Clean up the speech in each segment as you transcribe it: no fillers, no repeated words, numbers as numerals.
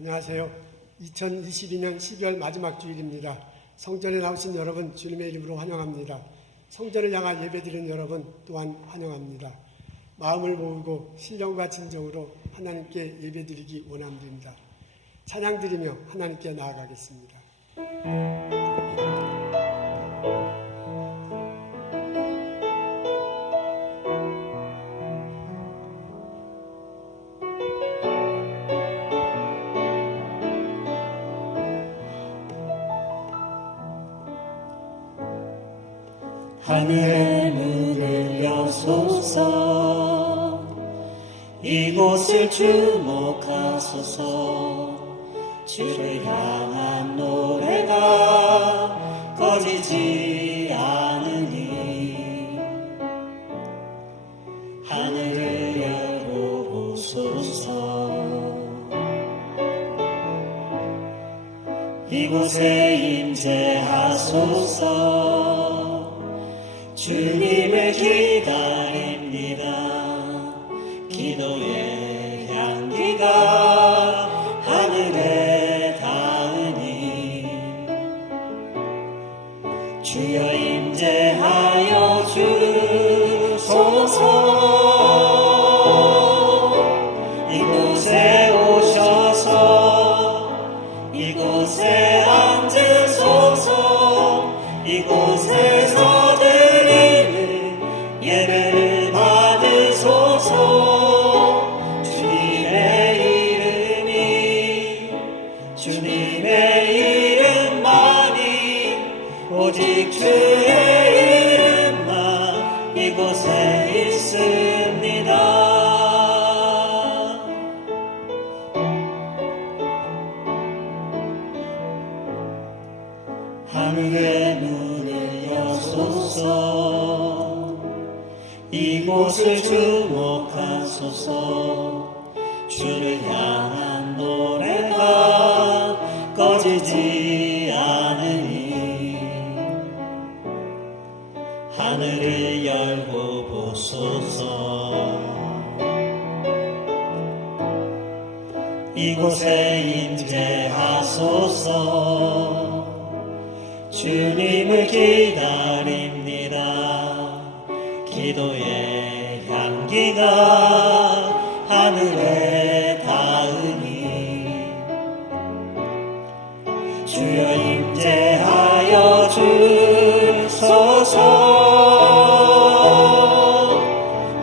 안녕하세요. 2022년 12월 마지막 주일입니다. 성전에 나오신 여러분 주님의 이름으로 환영합니다. 성전을 향한 예배드리는 여러분 또한 환영합니다. 마음을 모으고 신령과 진정으로 하나님께 예배드리기 원합니다. 찬양드리며 하나님께 나아가겠습니다. 하늘의 문을 여소서, 이곳을 주목하소서. 주를 향한 노래가 꺼지지 않으니 하늘을 열어보소서. 이곳에 임재하소서. 주님을 기다립니다. 기도의 향기가 하늘에 닿으니 주여 임재하여 주소서. 이곳에 오셔서 이곳에 앉으소서. 이곳에서 예배를 받으소서. 주님의 이름만이, 오직 주의 이름만 이곳에 있습니다. 하늘의 문을 여소서. 이곳을 주목하소서. 주를 향한 노래가 꺼지지 않으니 하늘을 열고 보소서. 이곳에 임재하소서. 주님을 기다립니다. 기도의 향기가 하늘에 닿으니 주여 임재하여 주소서.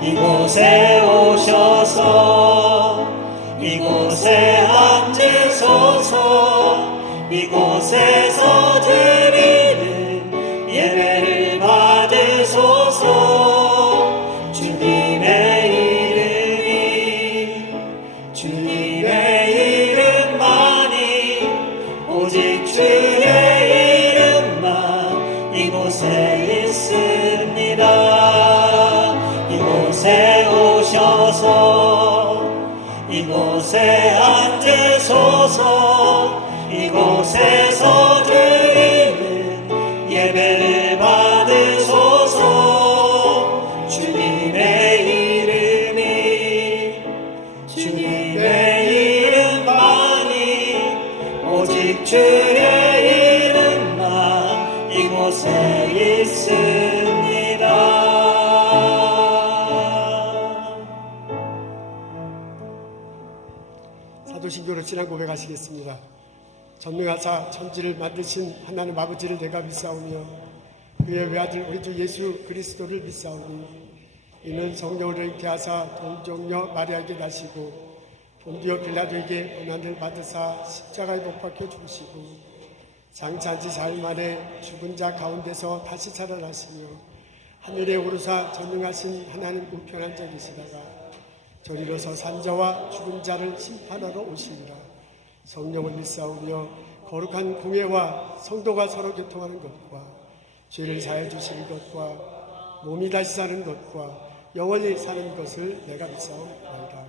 이곳에 오셔서 이곳에 앉으소서. 이곳에서 드리는 예배를 받으소서. 주님의 이름만이, 오직 주의 이름만 이곳에 있습니다. 이곳에 오셔서 이곳에 앉으소서. 이곳에서 드리는 예배를 받으소서. 주님의 이름만이, 오직 주의 이름만 이곳에 있습니다. 사도신교로 신앙 고백하시겠습니다. 전능하사 천지를 만드신 하나님 아버지를 내가 믿사오며 그의 외아들 우리 주 예수 그리스도를 믿사오니 이는 성령을 잉태 하사 동정녀 마리아에게 나시고 본디오 빌라도에게 고난을 받으사 십자가에 못 박혀 죽으시고 장사한 지 4일 만에 죽은 자 가운데서 다시 살아나시며 하늘에 오르사 전능하신 하나님 우편한 적이시다가 저리로서 산자와 죽은 자를 심판하러 오시리라. 성령을 믿사오며 거룩한 공예와 성도가 서로 교통하는 것과 죄를 사해 주실 것과 몸이 다시 사는 것과 영원히 사는 것을 내가 믿사옵나이다.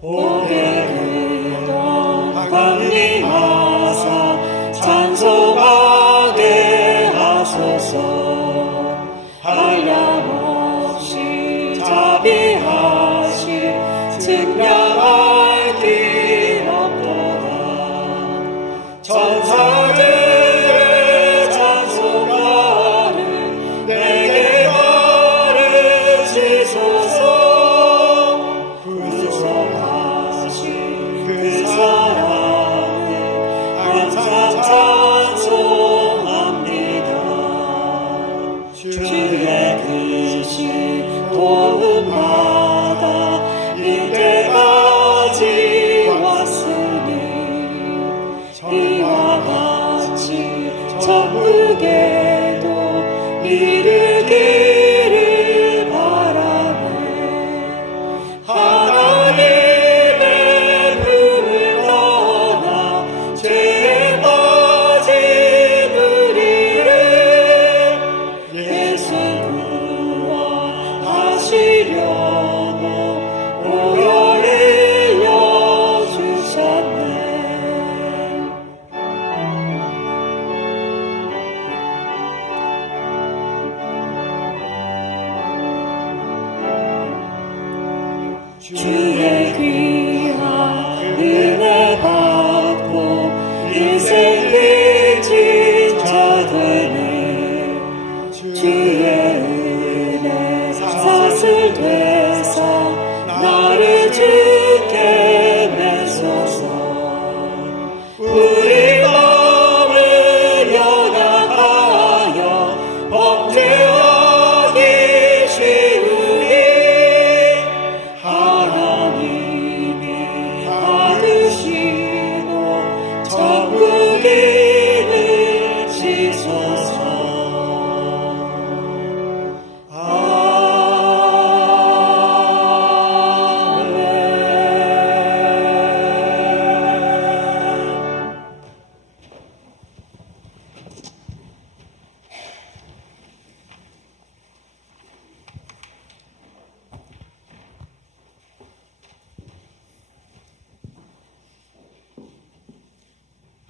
보배를 강림하사 찬송하게 천사들의 찬송가를 내게 가르치소서. 구속하신 그 사랑을 항상 찬송합니다. 주의 크신 도움받아 이때까지 왔으니 이와 같이 천국에도 이르기를 바라네. 하나님의 품을 떠나 죄에 빠진 우리를 예수 구원하시려고 오여 일려주셨네. 주의 귀한 은혜 받고 인생 빚진 자 되네. 주의 은혜 사슬 되사 나를 주께 매소서. 우리 마음을 연약하여 범죄하기 쉬우니 하나님이 받으시고 천국에 이르시소서.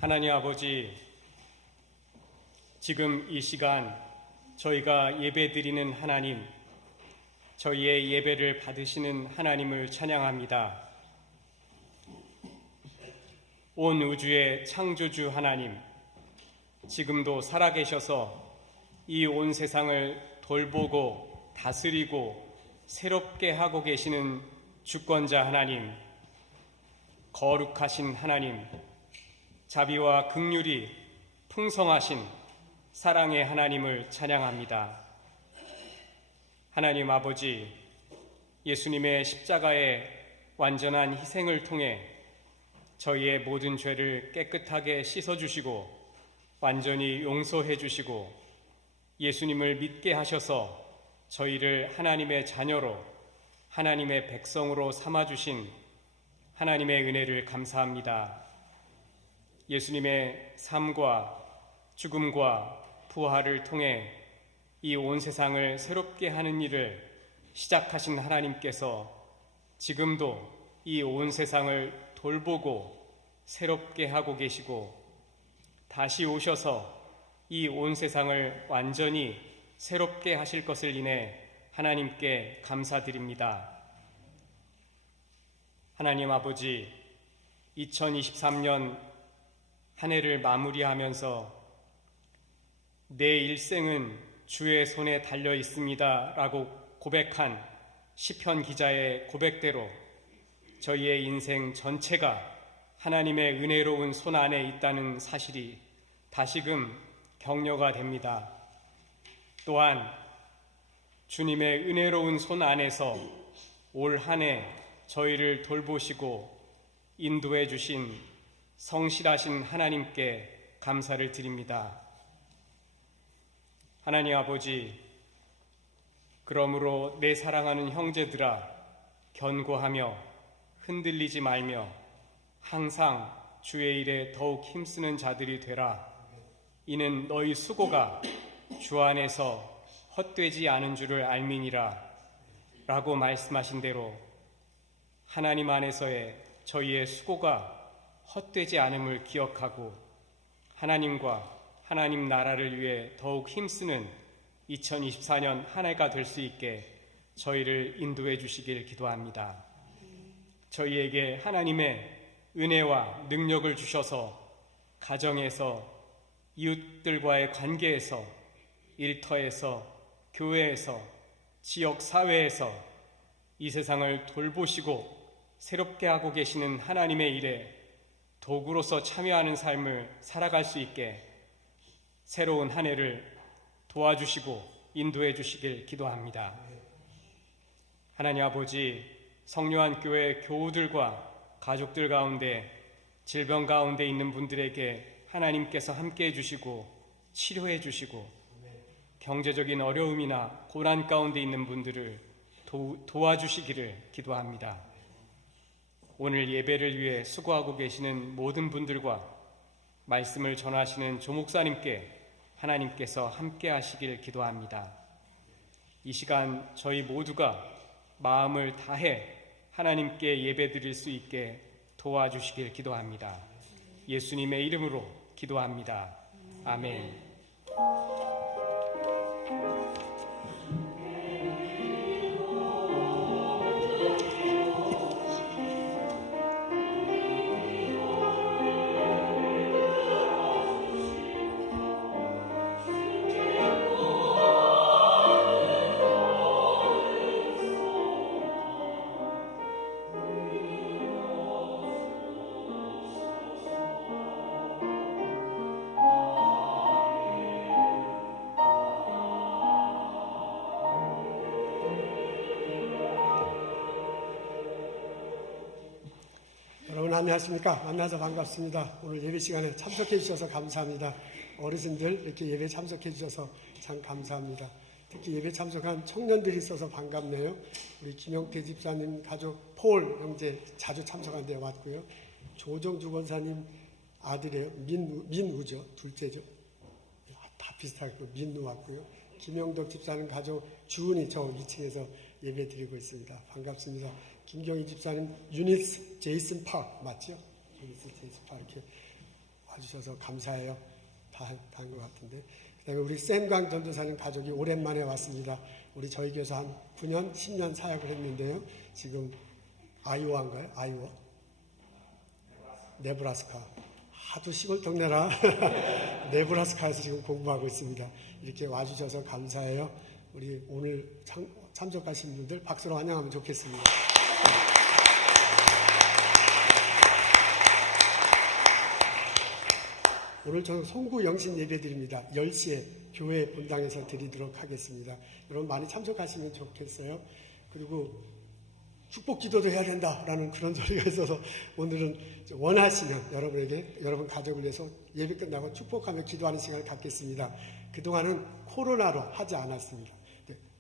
하나님 아버지, 지금 이 시간 저희가 예배드리는 하나님, 저희의 예배를 받으시는 하나님을 찬양합니다. 온 우주의 창조주 하나님, 지금도 살아계셔서 이 온 세상을 돌보고 다스리고 새롭게 하고 계시는 주권자 하나님, 거룩하신 하나님, 자비와 긍휼이 풍성하신 사랑의 하나님을 찬양합니다. 하나님 아버지, 예수님의 십자가의 완전한 희생을 통해 저희의 모든 죄를 깨끗하게 씻어주시고 완전히 용서해 주시고 예수님을 믿게 하셔서 저희를 하나님의 자녀로 하나님의 백성으로 삼아주신 하나님의 은혜를 감사합니다. 예수님의 삶과 죽음과 부활을 통해 이 온 세상을 새롭게 하는 일을 시작하신 하나님께서 지금도 이 온 세상을 돌보고 새롭게 하고 계시고 다시 오셔서 이 온 세상을 완전히 새롭게 하실 것을 인해 하나님께 감사드립니다. 하나님 아버지, 2023년 한 해를 마무리하면서 내 일생은 주의 손에 달려 있습니다 라고 고백한 시편 기자의 고백대로 저희의 인생 전체가 하나님의 은혜로운 손 안에 있다는 사실이 다시금 격려가 됩니다. 또한 주님의 은혜로운 손 안에서 올 한 해 저희를 돌보시고 인도해 주신 성실하신 하나님께 감사를 드립니다. 하나님 아버지, 그러므로 내 사랑하는 형제들아, 견고하며 흔들리지 말며 항상 주의 일에 더욱 힘쓰는 자들이 되라. 이는 너희 수고가 주 안에서 헛되지 않은 줄을 알미니라 라고 말씀하신 대로 하나님 안에서의 저희의 수고가 헛되지 않음을 기억하고 하나님과 하나님 나라를 위해 더욱 힘쓰는 2024년 한 해가 될 수 있게 저희를 인도해 주시길 기도합니다. 저희에게 하나님의 은혜와 능력을 주셔서 가정에서, 이웃들과의 관계에서, 일터에서, 교회에서, 지역 사회에서 이 세상을 돌보시고 새롭게 하고 계시는 하나님의 일에 도구로서 참여하는 삶을 살아갈 수 있게 새로운 한 해를 도와주시고 인도해 주시길 기도합니다. 하나님 아버지, 성료한 교회 교우들과 가족들 가운데 질병 가운데 있는 분들에게 하나님께서 함께해 주시고 치료해 주시고 경제적인 어려움이나 고난 가운데 있는 분들을 도와주시기를 기도합니다. 오늘 예배를 위해 수고하고 계시는 모든 분들과 말씀을 전하시는 조목사님께 하나님께서 함께 하시길 기도합니다. 이 시간 저희 모두가 마음을 다해 하나님께 예배드릴 수 있게 도와주시길 기도합니다. 예수님의 이름으로 기도합니다. 아멘. 여러분 안녕하십니까? 만나서 반갑습니다. 오늘 예배 시간에 참석해 주셔서 감사합니다. 어르신들 이렇게 예배 참석해 주셔서 참 감사합니다. 특히 예배 참석한 청년들이 있어서 반갑네요. 우리 김영태 집사님 가족 폴 형제 자주 참석한 데 왔고요. 조정주 권사님 아들이에요. 민우죠. 둘째죠. 다 비슷하고 민우 왔고요. 김영덕 집사님 가족 주은이 저 2층에서 예배 드리고 있습니다. 반갑습니다. 김경희 집사님 유니스 제이슨 팍 맞죠? 유니스 제이슨 팍 이렇게 와주셔서 감사해요. 다 한 것 같은데. 그다음에 우리 샘강 전도사님 가족이 오랜만에 왔습니다. 우리 저희 교회에서 한 9년, 10년 사역을 했는데요. 지금 아이오와인가요? 아이오와? 네브라스카. 하도 시골 동네라 네브라스카에서 지금 공부하고 있습니다. 이렇게 와주셔서 감사해요. 우리 오늘 참석하신 분들 박수로 환영하면 좋겠습니다. 오늘 저는 송구 영신 예배 드립니다. 10시에 교회 본당에서 드리도록 하겠습니다. 여러분 많이 참석하시면 좋겠어요. 그리고 축복 기도도 해야 된다라는 그런 소리가 있어서 오늘은 원하시면 여러분에게 여러분 가족을 위해서 예배 끝나고 축복하며 기도하는 시간을 갖겠습니다. 그동안은 코로나로 하지 않았습니다.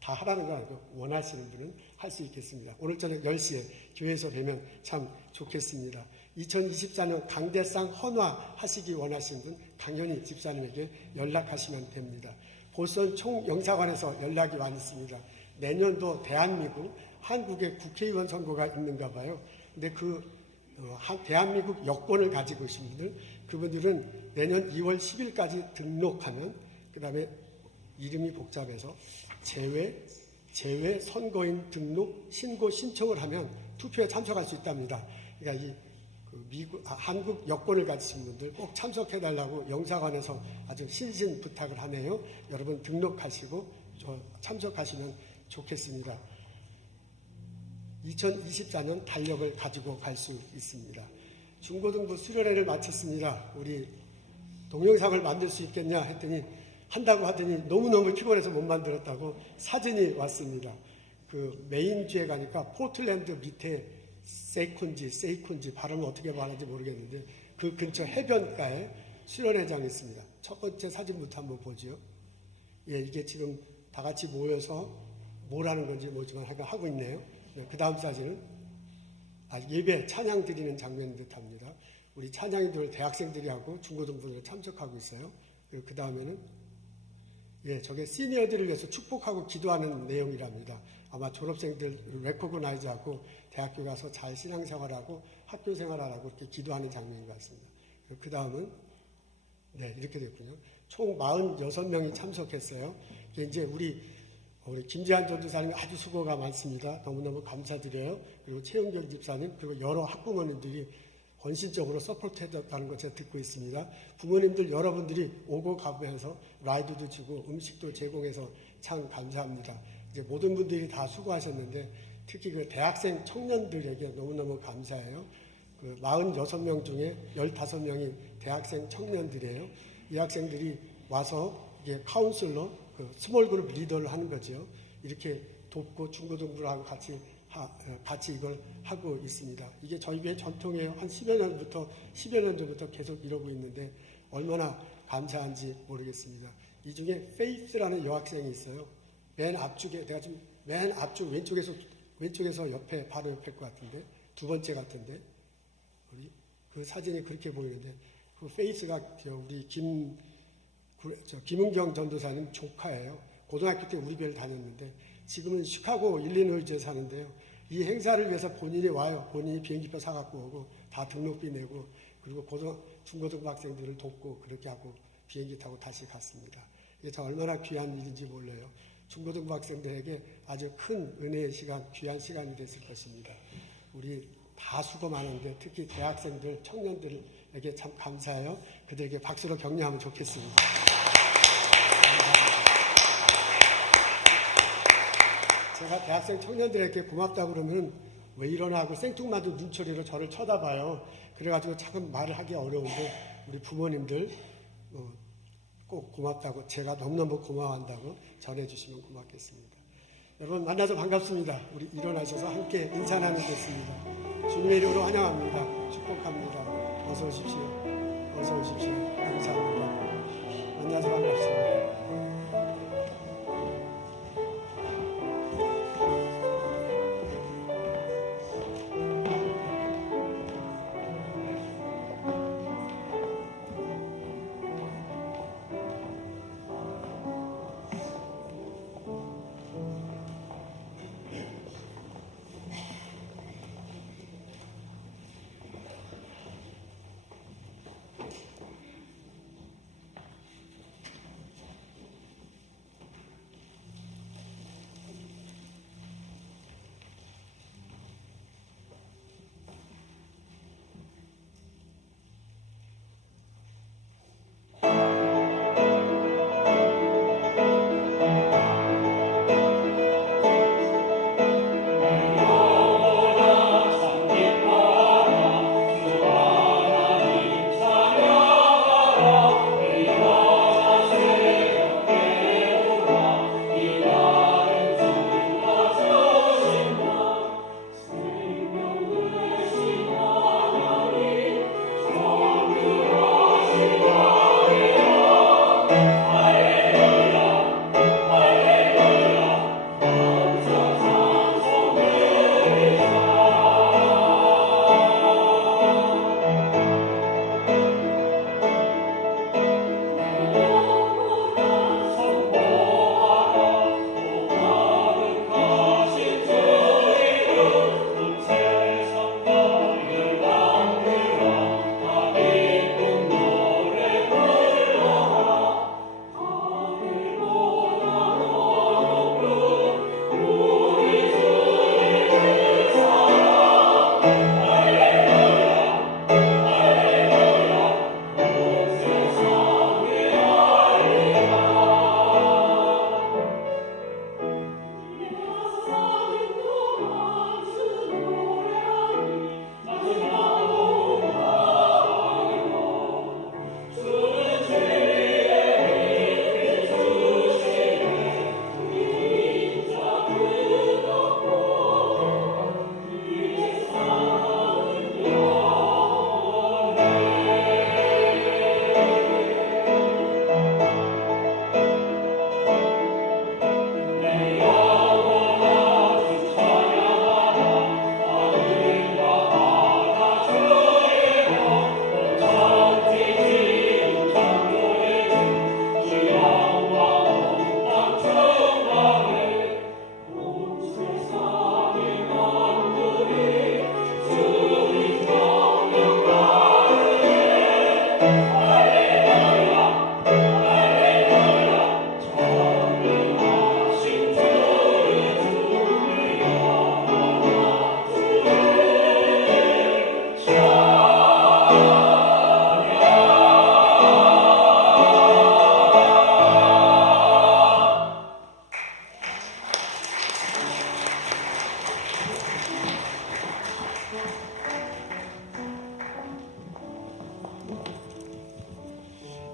다 하라는 건 아니고 원하시는 분은 할 수 있겠습니다. 오늘 저녁 10시에 교회에서 뵈면 참 좋겠습니다. 2024년 강대상 헌화 하시기 원하시는 분 강현희 집사님에게 연락하시면 됩니다. 보선 총영사관에서 연락이 와 있습니다. 내년도 대한민국 한국의 국회의원 선거가 있는가 봐요. 근데 대한민국 여권을 가지고 계신 분들, 그분들은 내년 2월 10일까지 등록하면, 그 다음에 이름이 복잡해서 제외 선거인 등록 신고 신청을 하면 투표에 참석할 수 있답니다. 그러니까 한국 여권을 가지신 분들 꼭 참석해달라고 영사관에서 아주 신신 부탁을 하네요. 여러분 등록하시고 참석하시면 좋겠습니다. 2024년 달력을 가지고 갈 수 있습니다. 중고등부 수련회를 마쳤습니다. 우리 동영상을 만들 수 있겠냐 했더니 한다고 하더니 너무너무 피곤해서 못 만들었다고 사진이 왔습니다. 그 메인주에 가니까 포틀랜드 밑에 세이콘지 발음을 어떻게 말하는지 모르겠는데 그 근처 해변가에 수련회장이 있습니다. 첫 번째 사진부터 한번 보죠. 예, 이게 지금 다 같이 모여서 뭘 하는 건지 모르지만 하고 있네요. 네, 그 다음 사진은 예배 찬양 드리는 장면인 듯합니다. 우리 찬양이들 대학생들이 하고 중고등부들이 참석하고 있어요. 그리고 그 다음에는 저게 시니어들을 위해서 축복하고 기도하는 내용이랍니다. 아마 졸업생들 레코그나이즈하고 대학교 가서 잘 신앙생활하고 학교 생활하라고 이렇게 기도하는 장면인 것 같습니다. 그 다음은 이렇게 됐군요. 총 46명이 참석했어요. 이제 우리 김재한 전도사님 아주 수고가 많습니다. 너무너무 감사드려요. 그리고 최은경 집사님 그리고 여러 학부모님들이 헌신적으로 서포트해줬다는 거 제가 듣고 있습니다. 부모님들 여러분들이 오고 가면서 라이드도 주고 음식도 제공해서 참 감사합니다. 이제 모든 분들이 다 수고하셨는데 특히 그 대학생 청년들에게 너무너무 감사해요. 그 46명 중에 15명이 대학생 청년들이에요. 이 학생들이 와서 이게 카운슬러, 그 스몰 그룹 리더를 하는 거죠. 이렇게 돕고 중고등부하고 같이 이걸 하고 있습니다. 이게 저희 교회 전통이에요. 한 10여 년 전부터 계속 이러고 있는데 얼마나 감사한지 모르겠습니다. 이 중에 페이스라는 여학생이 있어요. 맨 앞쪽에, 내가 지금 맨 앞쪽 왼쪽에서 옆에, 바로 옆에 것 같은데, 두 번째 같은데, 그 사진이 그렇게 보이는데, 그 페이스가 우리 김은경 전도사님 조카예요. 고등학교 때 우리 교회를 다녔는데, 지금은 시카고 일리노이주에 사는데요. 이 행사를 위해서 본인이 와요. 본인이 비행기표 사갖고 오고, 다 등록비 내고, 그리고 중고등부 학생들을 돕고, 그렇게 하고, 비행기 타고 다시 갔습니다. 이게 참 얼마나 귀한 일인지 몰라요. 중고등부 학생들에게 아주 큰 은혜의 시간, 귀한 시간이 됐을 것입니다. 우리 다 수고 많은데 특히 대학생들, 청년들에게 참 감사해요. 그들에게 박수로 격려하면 좋겠습니다. 제가 대학생 청년들에게 고맙다고 그러면 왜 이러나 하고 생뚱맞은 눈초리로 저를 쳐다봐요. 그래가지고 참 말을 하기 어려운데 우리 부모님들 꼭 고맙다고, 제가 너무너무 고마워한다고 전해주시면 고맙겠습니다. 여러분 만나서 반갑습니다. 우리 일어나셔서 함께 인사 나누게 됐습니다. 주님의 이름으로 환영합니다. 축복합니다. 어서 오십시오. 어서 오십시오. 감사합니다. 만나서 반갑습니다.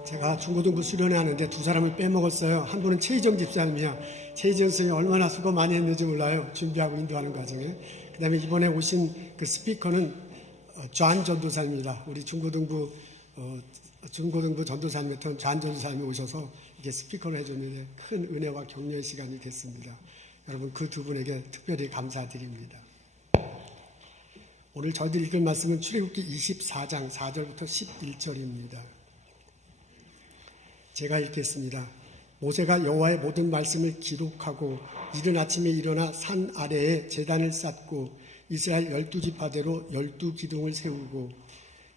제가 중고등부 수련회 하는데 두 사람을 빼먹었어요. 한 분은 최희정 집사님이야. 최희정 선생님이 얼마나 수고 많이 했는지 몰라요. 준비하고 인도하는 과정에. 그 다음에 이번에 오신 그 스피커는 존 전도사입니다. 우리 중고등부 전도사님이었던 존 전도사님이 오셔서 이게 스피커를 해줬는데 큰 은혜와 격려의 시간이 됐습니다. 여러분 그 두 분에게 특별히 감사드립니다. 오늘 저희들 읽을 말씀은 출애굽기 24장 4절부터 11절입니다. 제가 읽겠습니다. 모세가 여호와의 모든 말씀을 기록하고 이른 아침에 일어나 산 아래에 제단을 쌓고 이스라엘 12지파대로 12기둥을 세우고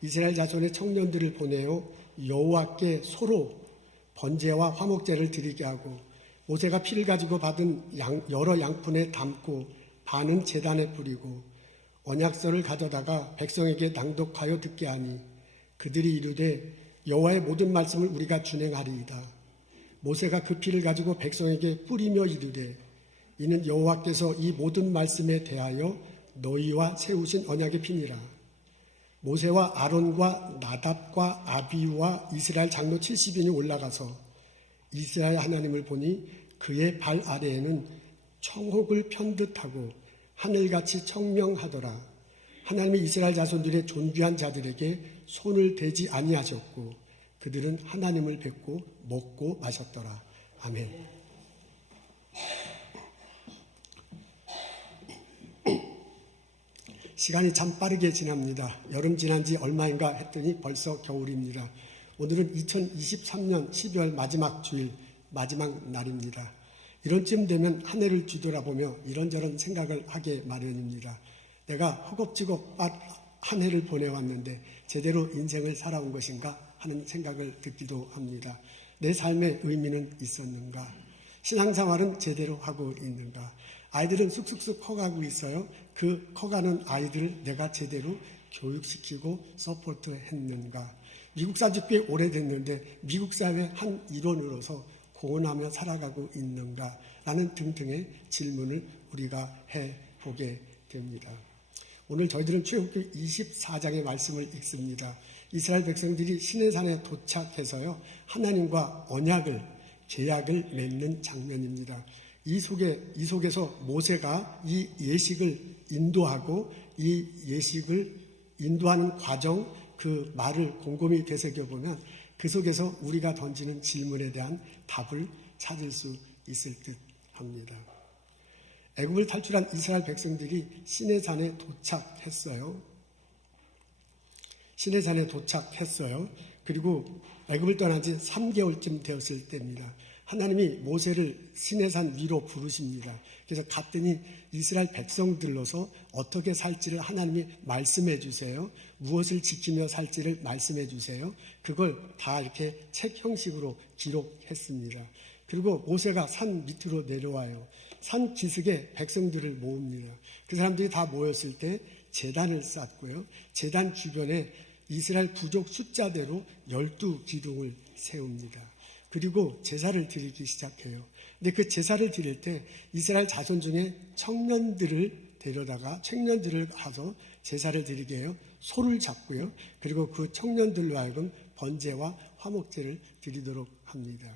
이스라엘 자손의 청년들을 보내어 여호와께 소로 번제와 화목제를 드리게 하고 모세가 피를 가지고 받은 여러 양푼에 담고 반은 제단에 뿌리고 언약서를 가져다가 백성에게 낭독하여 듣게 하니 그들이 이르되 여호와의 모든 말씀을 우리가 준행하리이다. 모세가 그 피를 가지고 백성에게 뿌리며 이르되 이는 여호와께서 이 모든 말씀에 대하여 너희와 세우신 언약의 피니라. 모세와 아론과 나답과 아비우와 이스라엘 장로 70인이 올라가서 이스라엘 하나님을 보니 그의 발 아래에는 청혹을 편듯하고 하늘같이 청명하더라. 하나님이 이스라엘 자손들의 존귀한 자들에게 손을 대지 아니하셨고 그들은 하나님을 뵙고 먹고 마셨더라. 아멘. 시간이 참 빠르게 지납니다. 여름 지난 지 얼마인가 했더니 벌써 겨울입니다. 오늘은 2023년 12월 마지막 주일, 마지막 날입니다. 이런 쯤 되면 한 해를 뒤돌아보며 이런저런 생각을 하게 마련입니다. 내가 허겁지겁 한 해를 보내왔는데 제대로 인생을 살아온 것인가 하는 생각을 듣기도 합니다. 내 삶의 의미는 있었는가? 신앙생활은 제대로 하고 있는가? 아이들은 쑥쑥쑥 커가고 있어요. 그 커가는 아이들을 내가 제대로 교육시키고 서포트했는가? 미국 산지 꽤 오래됐는데 미국 사회의 한 일원으로서 고원하며 살아가고 있는가? 라는 등등의 질문을 우리가 해보게 됩니다. 오늘 저희들은 출애굽기 24장의 말씀을 읽습니다. 이스라엘 백성들이 시내산에 도착해서요, 하나님과 언약을, 계약을 맺는 장면입니다. 이 속에서 모세가 이 예식을 인도하고 이 예식을 인도하는 과정, 그 말을 곰곰이 되새겨보면 그 속에서 우리가 던지는 질문에 대한 답을 찾을 수 있을 듯 합니다. 애굽을 탈출한 이스라엘 백성들이 시내산에 도착했어요. 시내산에 도착했어요. 그리고 애굽을 떠난 지 3개월쯤 되었을 때입니다. 하나님이 모세를 시내산 위로 부르십니다. 그래서 갔더니 이스라엘 백성들로서 어떻게 살지를 하나님이 말씀해 주세요. 무엇을 지키며 살지를 말씀해 주세요. 그걸 다 이렇게 책 형식으로 기록했습니다. 그리고 모세가 산 밑으로 내려와요. 산 기슭에 백성들을 모읍니다. 그 사람들이 다 모였을 때 제단을 쌓고요. 제단 주변에 이스라엘 부족 숫자대로 12기둥을 세웁니다. 그리고 제사를 드리기 시작해요. 근데 그 제사를 드릴 때 이스라엘 자손 중에 청년들을 가서 제사를 드리게 해요. 소를 잡고요. 그리고 그 청년들로 하여금 번제와 화목제를 드리도록 합니다.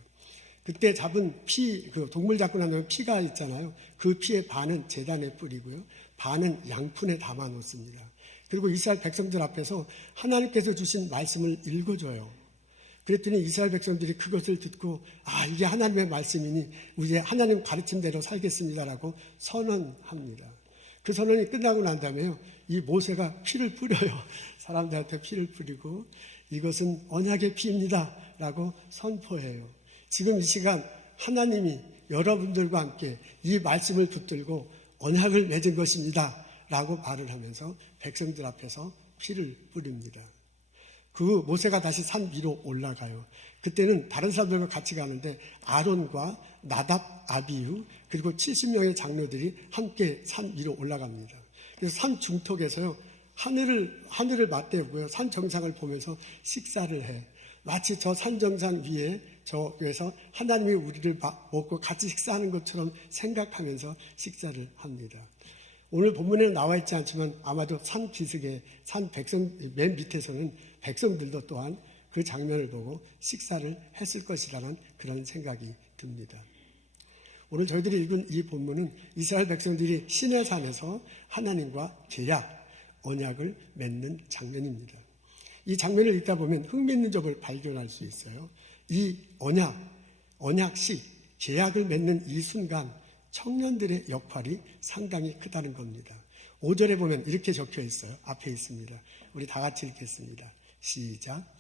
그때 잡은 피, 그 동물 잡고 나면 피가 있잖아요. 그 피의 반은 제단에 뿌리고요. 반은 양푼에 담아 놓습니다. 그리고 이스라엘 백성들 앞에서 하나님께서 주신 말씀을 읽어줘요. 그랬더니 이스라엘 백성들이 그것을 듣고 이게 하나님의 말씀이니 이제 하나님 가르침대로 살겠습니다라고 선언합니다. 그 선언이 끝나고 난 다음에요. 이 모세가 피를 뿌려요. 사람들한테 피를 뿌리고 이것은 언약의 피입니다 라고 선포해요. 지금 이 시간 하나님이 여러분들과 함께 이 말씀을 붙들고 언약을 맺은 것입니다 라고 말을 하면서 백성들 앞에서 피를 뿌립니다. 그 모세가 다시 산 위로 올라가요. 그때는 다른 사람들과 같이 가는데 아론과 나답, 아비우 그리고 70명의 장로들이 함께 산 위로 올라갑니다. 그래서 산 중턱에서요 하늘을 맞대고요 산 정상을 보면서 식사를 해. 마치 저 산 정상 위에 저에서 하나님이 우리를 먹고 같이 식사하는 것처럼 생각하면서 식사를 합니다. 오늘 본문에는 나와 있지 않지만 아마도 산 기슭에 맨 밑에서는 백성들도 또한 그 장면을 보고 식사를 했을 것이라는 그런 생각이 듭니다. 오늘 저희들이 읽은 이 본문은 이스라엘 백성들이 시내산에서 하나님과 계약, 언약을 맺는 장면입니다. 이 장면을 읽다 보면 흥미있는 점을 발견할 수 있어요. 이 언약식, 계약을 맺는 이 순간 청년들의 역할이 상당히 크다는 겁니다. 5절에 보면 이렇게 적혀 있어요. 앞에 있습니다. 우리 다 같이 읽겠습니다. 시작.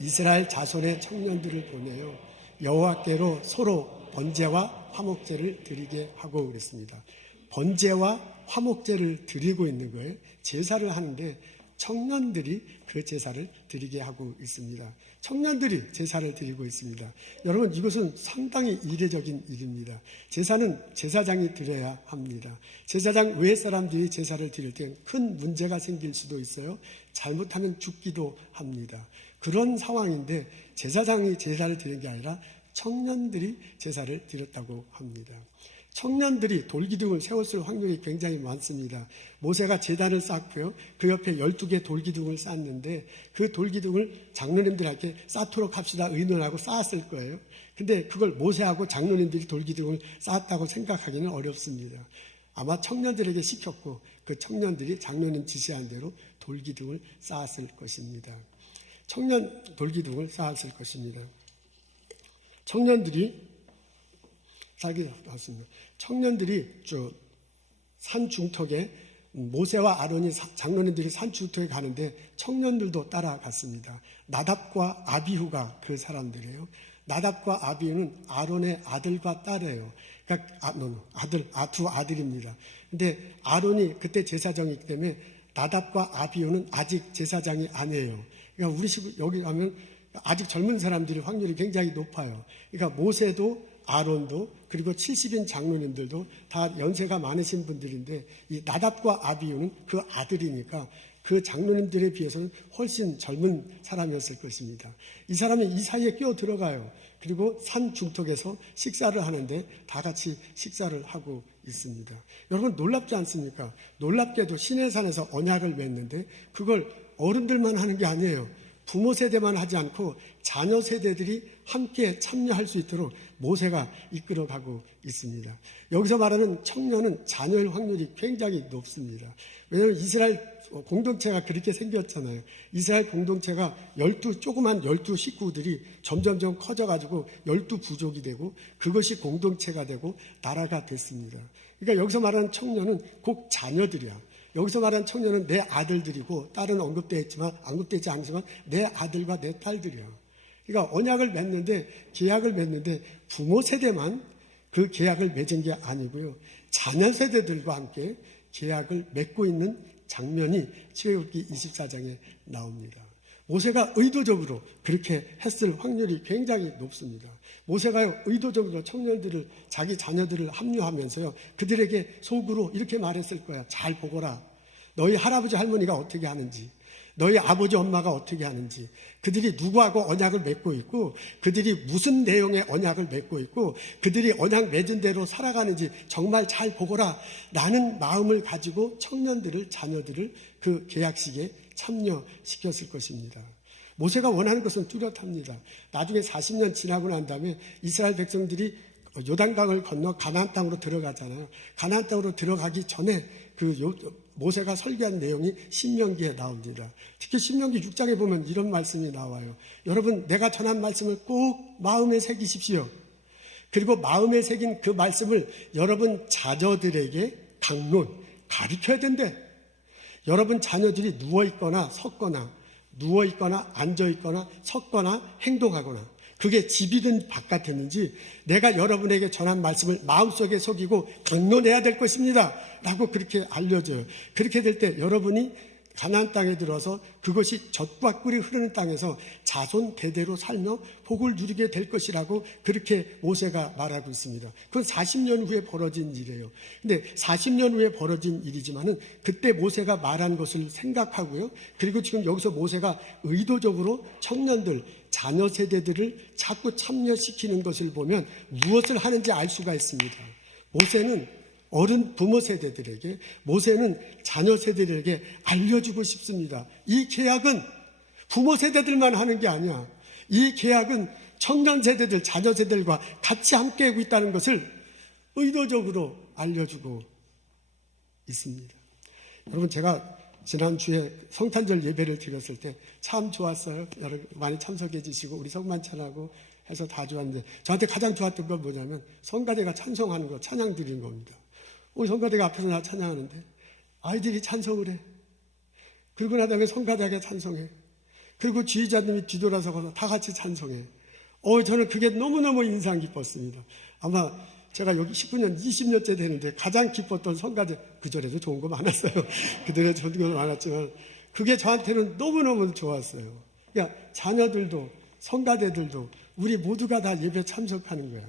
이스라엘 자손의 청년들을 보내요 여호와께로 서로 번제와 화목제를 드리게 하고 그랬습니다. 번제와 화목제를 드리고 있는 거예요. 제사를 하는데 청년들이 그 제사를 드리게 하고 있습니다. 청년들이 제사를 드리고 있습니다. 여러분, 이것은 상당히 이례적인 일입니다. 제사는 제사장이 드려야 합니다. 제사장 외 사람들이 제사를 드릴 때 큰 문제가 생길 수도 있어요. 잘못하면 죽기도 합니다. 그런 상황인데 제사장이 제사를 드리는 게 아니라 청년들이 제사를 드렸다고 합니다. 청년들이 돌기둥을 세웠을 확률이 굉장히 많습니다. 모세가 제단을 쌓고요, 그 옆에 12개 돌기둥을 쌓는데 그 돌기둥을 장로님들에게 쌓도록 합시다 의논하고 쌓았을 거예요. 근데 그걸 모세하고 장로님들이 돌기둥을 쌓았다고 생각하기는 어렵습니다. 아마 청년들에게 시켰고 그 청년들이 장로님 지시한 대로 돌기둥을 쌓았을 것입니다. 청년 돌기둥을 쌓았을 것입니다. 청년들이 산 중턱에 모세와 아론이 장로님들이 산 중턱에 가는데 청년들도 따라갔습니다. 나답과 아비후가 그 사람들이에요. 나답과 아비후는 아론의 아들과 딸이에요. 그러니까 두 아들입니다. 근데 아론이 그때 제사장이기 때문에 나답과 아비후는 아직 제사장이 아니에요. 그러니까 우리 여기 가면 아직 젊은 사람들이 확률이 굉장히 높아요. 그러니까 모세도 아론도 그리고 70인 장로님들도 다 연세가 많으신 분들인데 이 나답과 아비후는 그 아들이니까 그 장로님들에 비해서는 훨씬 젊은 사람이었을 것입니다. 이 사람이 이 사이에 끼어 들어가요. 그리고 산 중턱에서 식사를 하는데 다 같이 식사를 하고 있습니다. 여러분, 놀랍지 않습니까? 놀랍게도 시내산에서 언약을 맺는데 그걸 어른들만 하는 게 아니에요. 부모 세대만 하지 않고 자녀 세대들이 함께 참여할 수 있도록 모세가 이끌어가고 있습니다. 여기서 말하는 청년은 자녀일 확률이 굉장히 높습니다. 왜냐하면 이스라엘 공동체가 그렇게 생겼잖아요. 이스라엘 공동체가 조그만 12 식구들이 점점점 커져가지고 12부족이 되고 그것이 공동체가 되고 나라가 됐습니다. 그러니까 여기서 말하는 청년은 꼭 자녀들이야. 여기서 말하는 청년은 내 아들들이고 딸은 언급되지 않지만 내 아들과 내 딸들이야. 그러니까 언약을 맺는데 계약을 맺는데 부모 세대만 그 계약을 맺은 게 아니고요. 자녀 세대들과 함께 계약을 맺고 있는 장면이 출애굽기 24장에 나옵니다. 모세가 의도적으로 그렇게 했을 확률이 굉장히 높습니다. 모세가 의도적으로 청년들을 자기 자녀들을 합류하면서요. 그들에게 속으로 이렇게 말했을 거야. 잘 보거라. 너희 할아버지 할머니가 어떻게 하는지, 너희 아버지 엄마가 어떻게 하는지, 그들이 누구하고 언약을 맺고 있고 그들이 무슨 내용의 언약을 맺고 있고 그들이 언약 맺은 대로 살아가는지 정말 잘 보거라. 라는 마음을 가지고 청년들을, 자녀들을 그 계약식에 참여시켰을 것입니다. 모세가 원하는 것은 뚜렷합니다. 나중에 40년 지나고 난 다음에 이스라엘 백성들이 요단강을 건너 가나안 땅으로 들어가잖아요. 가나안 땅으로 들어가기 전에 모세가 설교한 내용이 신명기에 나옵니다. 특히 신명기 6장에 보면 이런 말씀이 나와요. 여러분, 내가 전한 말씀을 꼭 마음에 새기십시오. 그리고 마음에 새긴 그 말씀을 여러분 자녀들에게 가르쳐야 된대. 여러분 자녀들이 누워있거나 섰거나, 누워있거나 앉아있거나 섰거나 행동하거나, 그게 집이든 바깥이든지 내가 여러분에게 전한 말씀을 마음속에 새기고 강론해야 될 것입니다. 라고 그렇게 알려줘요. 그렇게 될 때 여러분이 가나안 땅에 들어서 그것이 젖과 꿀이 흐르는 땅에서 자손 대대로 살며 복을 누리게 될 것이라고 그렇게 모세가 말하고 있습니다. 그건 40년 후에 벌어진 일이에요. 근데 40년 후에 벌어진 일이지만은 그때 모세가 말한 것을 생각하고요. 그리고 지금 여기서 모세가 의도적으로 청년들, 자녀 세대들을 자꾸 참여시키는 것을 보면 무엇을 하는지 알 수가 있습니다. 모세는 부모 세대들에게, 모세는 자녀 세대들에게 알려주고 싶습니다. 이 계약은 부모 세대들만 하는 게 아니야. 이 계약은 청년 세대들, 자녀 세대들과 같이 함께 하고 있다는 것을 의도적으로 알려주고 있습니다. 여러분, 제가 지난주에 성탄절 예배를 드렸을 때 참 좋았어요. 여러분 많이 참석해 주시고 우리 성만찬하고 해서 다 좋았는데, 저한테 가장 좋았던 건 뭐냐면 성가대가 찬송하는 거, 찬양 드리는 겁니다. 성가대가 앞에서 나 찬양하는데 아이들이 찬송을 해. 그러고 나 다음에 성가대가 찬송해. 그리고 지휘자님이 뒤돌아서서 다 같이 찬송해. 저는 그게 너무너무 인상 깊었습니다. 아마 제가 여기 19년, 20년째 되는데 가장 기뻤던 성가대, 그전에도 좋은 거 많았어요. 그전에 좋은 거 많았지만 그게 저한테는 너무너무 좋았어요. 그러니까 자녀들도 성가대들도 우리 모두가 다 예배 참석하는 거야.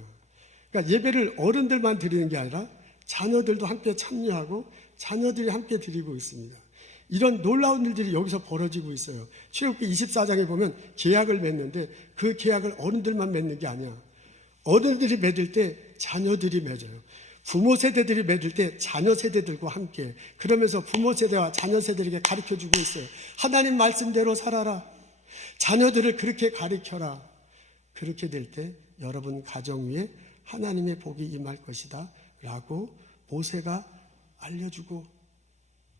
그러니까 예배를 어른들만 드리는 게 아니라 자녀들도 함께 참여하고 자녀들이 함께 드리고 있습니다. 이런 놀라운 일들이 여기서 벌어지고 있어요. 출애굽기 24장에 보면 계약을 맺는데 그 계약을 어른들만 맺는 게 아니야. 어른들이 맺을 때 자녀들이 맺어요. 부모 세대들이 맺을 때 자녀 세대들과 함께, 그러면서 부모 세대와 자녀 세대에게 가르쳐주고 있어요. 하나님 말씀대로 살아라. 자녀들을 그렇게 가르쳐라. 그렇게 될 때 여러분 가정 위에 하나님의 복이 임할 것이다 라고 모세가 알려주고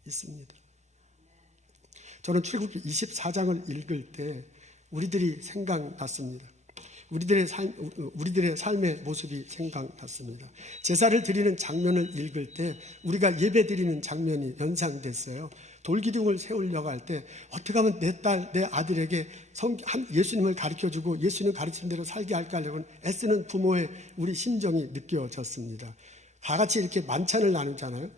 있습니다. 저는 출애굽기 24장을 읽을 때 우리들이 생각났습니다. 우리들의 삶의 모습이 생각났습니다. 제사를 드리는 장면을 읽을 때 우리가 예배 드리는 장면이 연상됐어요. 돌기둥을 세우려고 할 때 어떻게 하면 내 딸, 내 아들에게 예수님을 가르쳐주고 예수님 가르친 대로 살게 할까 하려고 애쓰는 부모의 우리 심정이 느껴졌습니다. 다 같이 이렇게 만찬을 나누잖아요.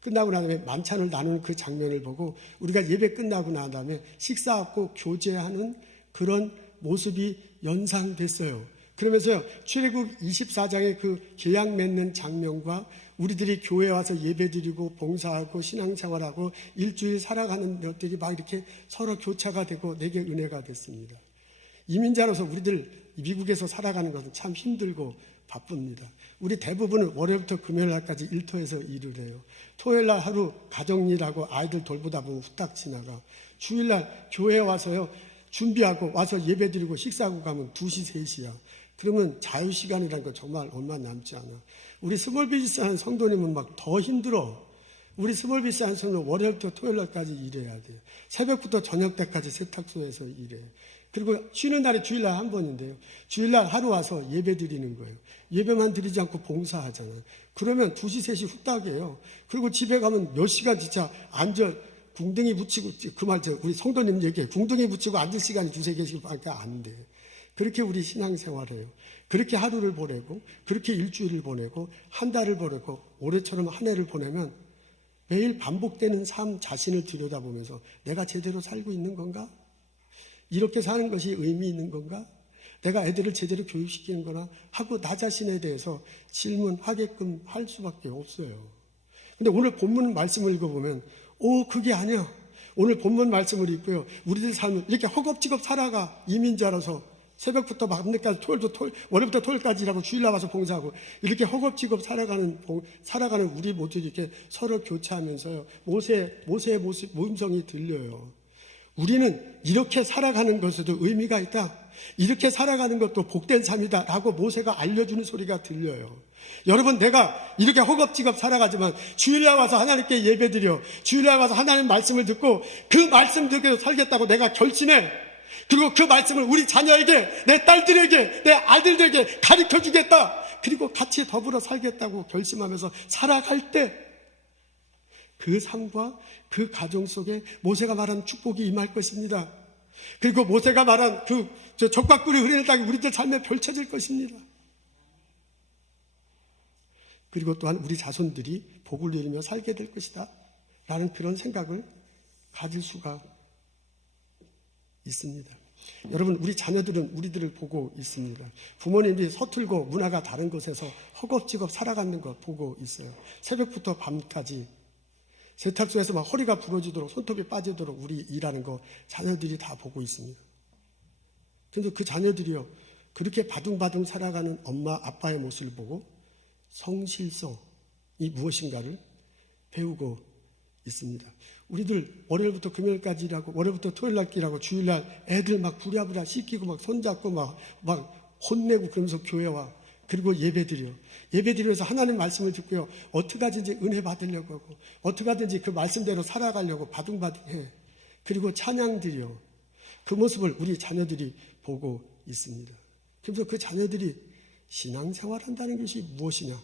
끝나고 난 다음에 만찬을 나누는 그 장면을 보고 우리가 예배 끝나고 난 다음에 식사하고 교제하는 그런 모습이 연상됐어요. 그러면서요, 출애굽 24장의 그 계약 맺는 장면과 우리들이 교회 와서 예배 드리고 봉사하고 신앙생활하고 일주일 살아가는 것들이 막 이렇게 서로 교차가 되고 내게 은혜가 됐습니다. 이민자로서 우리들 미국에서 살아가는 것은 참 힘들고 바쁩니다. 우리 대부분은 월요일부터 금요일날까지 일터에서 일을 해요. 토요일날 하루 가정일하고 아이들 돌보다 보면 후딱 지나가. 주일날 교회에 와서요, 준비하고 와서 예배드리고 식사하고 가면 2시, 3시야. 그러면 자유시간이라는 거 정말 얼마 남지 않아. 우리 스몰 비즈니스 하는 성도님은 막 더 힘들어. 우리 스몰 비즈니스 하는 성도는 월요일부터 토요일날까지 일해야 돼요. 새벽부터 저녁 때까지 세탁소에서 일해. 그리고 쉬는 날이 주일날 한 번인데요. 주일날 하루 와서 예배드리는 거예요. 예배만 드리지 않고 봉사하잖아. 그러면 2시, 3시 후딱이에요. 그리고 집에 가면 몇 시간 진짜 궁둥이 붙이고, 우리 성도님 얘기해. 궁둥이 붙이고 앉을 시간이 2-3개씩밖에 안 돼. 그렇게 우리 신앙생활해요. 그렇게 하루를 보내고, 그렇게 일주일을 보내고, 한 달을 보내고, 올해처럼 한 해를 보내면 매일 반복되는 삶 자신을 들여다보면서 내가 제대로 살고 있는 건가? 이렇게 사는 것이 의미 있는 건가? 내가 애들을 제대로 교육시키는 거나 하고 나 자신에 대해서 질문하게끔 할 수밖에 없어요. 근데 오늘 본문 말씀을 읽어보면 그게 아니야. 오늘 본문 말씀을 읽고요, 우리들 삶을 이렇게 허겁지겁 살아가. 이민자로서 새벽부터 밤늦게까지 월요일부터 토요일까지 일하고 주일날 와서 봉사하고 이렇게 허겁지겁 살아가는 우리 모두 이렇게 서로 교차하면서요, 모세의 모음성이 들려요. 우리는 이렇게 살아가는 것에도 의미가 있다. 이렇게 살아가는 것도 복된 삶이다 라고 모세가 알려주는 소리가 들려요. 여러분, 내가 이렇게 허겁지겁 살아가지만 주일날 와서 하나님께 예배드려, 주일날 와서 하나님 말씀을 듣고 그 말씀 듣고 살겠다고 내가 결심해. 그리고 그 말씀을 우리 자녀에게, 내 딸들에게, 내 아들들에게 가르쳐주겠다. 그리고 같이 더불어 살겠다고 결심하면서 살아갈 때 그 삶과 그 가정 속에 모세가 말한 축복이 임할 것입니다. 그리고 모세가 말한 적박꿀이 흐르는 땅이 우리들 삶에 펼쳐질 것입니다. 그리고 또한 우리 자손들이 복을 누리며 살게 될 것이다 라는 그런 생각을 가질 수가 있습니다. 여러분, 우리 자녀들은 우리들을 보고 있습니다. 부모님이 서툴고 문화가 다른 곳에서 허겁지겁 살아가는 것 보고 있어요. 새벽부터 밤까지 세탁소에서 막 허리가 부러지도록 손톱이 빠지도록 우리 일하는 거 자녀들이 다 보고 있습니다. 그런데 그 자녀들이요, 그렇게 바둥바둥 살아가는 엄마 아빠의 모습을 보고 성실성이 무엇인가를 배우고 있습니다. 우리들 월요일부터 금요일까지 일하고 월요일부터 토요일날 일하고 주일날 애들 막 부랴부랴 씻기고 막 손잡고 막 혼내고 그러면서 교회 와. 그리고 예배드려. 예배드려서 하나님 말씀을 듣고요. 어떻게 하든지 은혜 받으려고 하고 어떻게 하든지 그 말씀대로 살아가려고 바둥바둥해. 그리고 찬양 드려. 그 모습을 우리 자녀들이 보고 있습니다. 그래서 그 자녀들이 신앙생활한다는 것이 무엇이냐?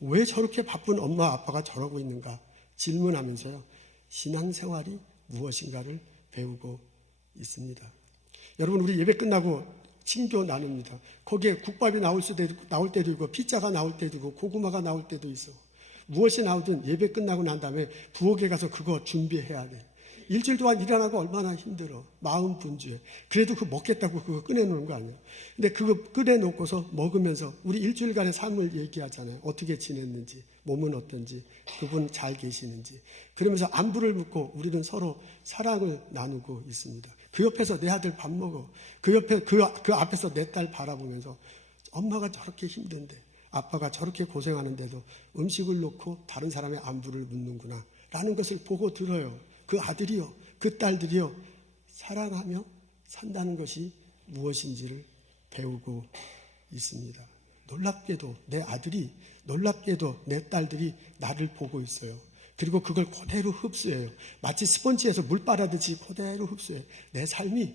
왜 저렇게 바쁜 엄마 아빠가 저러고 있는가? 질문하면서요. 신앙생활이 무엇인가를 배우고 있습니다. 여러분 우리 예배 끝나고 친교 나눕니다. 거기에 국밥이 나올 때도 있고 피자가 나올 때도 있고 고구마가 나올 때도 있어. 무엇이 나오든 예배 끝나고 난 다음에 부엌에 가서 그거 준비해야 돼. 일주일 동안 일 안 하고 얼마나 힘들어. 마음 분주해. 그래도 그거 먹겠다고 그거 꺼내놓는 거 아니에요. 근데 그거 꺼내놓고서 먹으면서 우리 일주일간의 삶을 얘기하잖아요. 어떻게 지냈는지, 몸은 어떤지, 그분 잘 계시는지. 그러면서 안부를 묻고 우리는 서로 사랑을 나누고 있습니다. 그 옆에서 내 아들 밥 먹어. 그 옆에 그 앞에서 내 딸 바라보면서 엄마가 저렇게 힘든데 아빠가 저렇게 고생하는데도 음식을 놓고 다른 사람의 안부를 묻는구나 라는 것을 보고 들어요. 그 아들이요, 그 딸들이요, 사랑하며 산다는 것이 무엇인지를 배우고 있습니다. 놀랍게도 내 아들이, 놀랍게도 내 딸들이 나를 보고 있어요. 그리고 그걸 그대로 흡수해요. 마치 스펀지에서 물 빨아듯이 그대로 흡수해요. 내 삶이,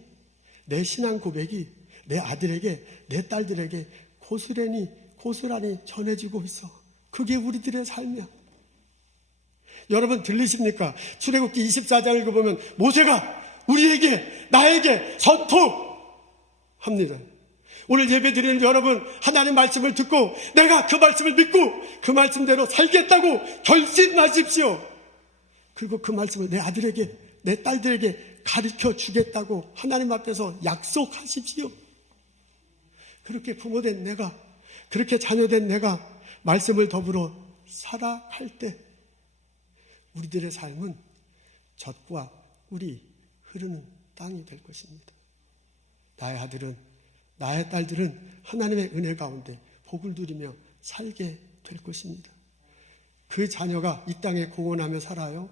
내 신앙 고백이 내 아들에게, 내 딸들에게 고스란히 전해지고 있어. 그게 우리들의 삶이야. 여러분 들리십니까? 출애굽기 24장을 보면 모세가 우리에게, 나에게 선포합니다. 오늘 예배드리는 여러분, 하나님 말씀을 듣고 내가 그 말씀을 믿고 그 말씀대로 살겠다고 결심하십시오. 그리고 그 말씀을 내 아들에게, 내 딸들에게 가르쳐 주겠다고 하나님 앞에서 약속하십시오. 그렇게 부모된 내가, 그렇게 자녀된 내가 말씀을 더불어 살아갈 때 우리들의 삶은 젖과 꿀이 흐르는 땅이 될 것입니다. 나의 아들은, 나의 딸들은 하나님의 은혜 가운데 복을 누리며 살게 될 것입니다. 그 자녀가 이 땅에 공헌하며 살아요.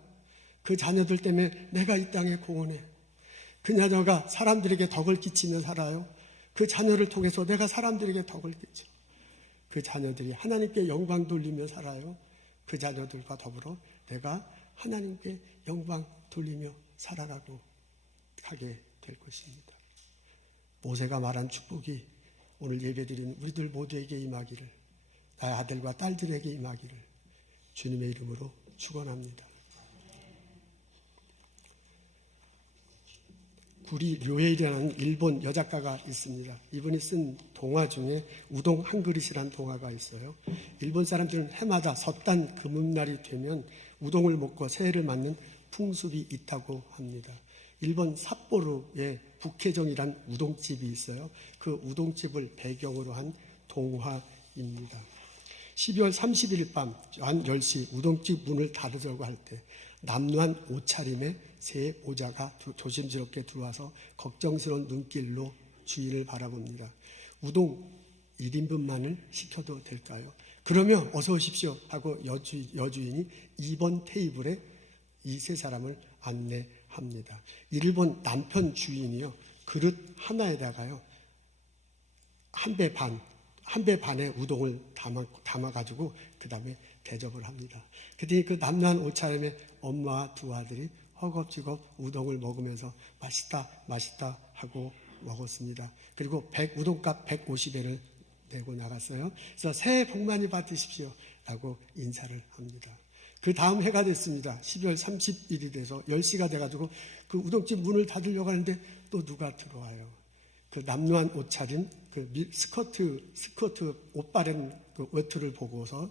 그 자녀들 때문에 내가 이 땅에 공헌해. 그 자녀가 사람들에게 덕을 끼치며 살아요. 그 자녀를 통해서 내가 사람들에게 덕을 끼쳐. 그 자녀들이 하나님께 영광 돌리며 살아요. 그 자녀들과 더불어 내가 하나님께 영광 돌리며 살아가고 가게 될 것입니다. 모세가 말한 축복이 오늘 예배드리는 우리들 모두에게 임하기를, 나의 아들과 딸들에게 임하기를 주님의 이름으로 축원합니다. 구리 료에이라는 일본 여작가가 있습니다. 이분이 쓴 동화 중에 우동 한 그릇이라는 동화가 있어요. 일본 사람들은 해마다 섣단 금음날이 되면 우동을 먹고 새해를 맞는 풍습이 있다고 합니다. 일본 삿포로에 북해정이란 우동집이 있어요. 그 우동집을 배경으로 한 동화입니다. 12월 30일 밤 한 10시 우동집 문을 닫으려고 할 때 남루한 옷차림의 새 오자가 조심스럽게 들어와서 걱정스러운 눈길로 주인을 바라봅니다. 우동 1인분만을 시켜도 될까요? 그러면 어서 오십시오 하고 여주인이 2번 테이블에 이 세 사람을 안내합니다. 일본 남편 주인이요, 그릇 하나에다가요 한 배 반의 우동을 담아가지고 그 다음에 대접을 합니다. 그랬더니 그 남루한 옷차림의 엄마와 두 아들이 허겁지겁 우동을 먹으면서 맛있다 맛있다 하고 먹었습니다. 그리고 우동값 150엔을 내고 나갔어요. 그래서 새해 복 많이 받으십시오 라고 인사를 합니다. 그 다음 해가 됐습니다. 12월 30일이 돼서 10시가 돼가지고 그 우동집 문을 닫으려고 하는데 또 누가 들어와요. 그 남루한 옷차림, 그 스커트 옷바른 그 외투를 보고서,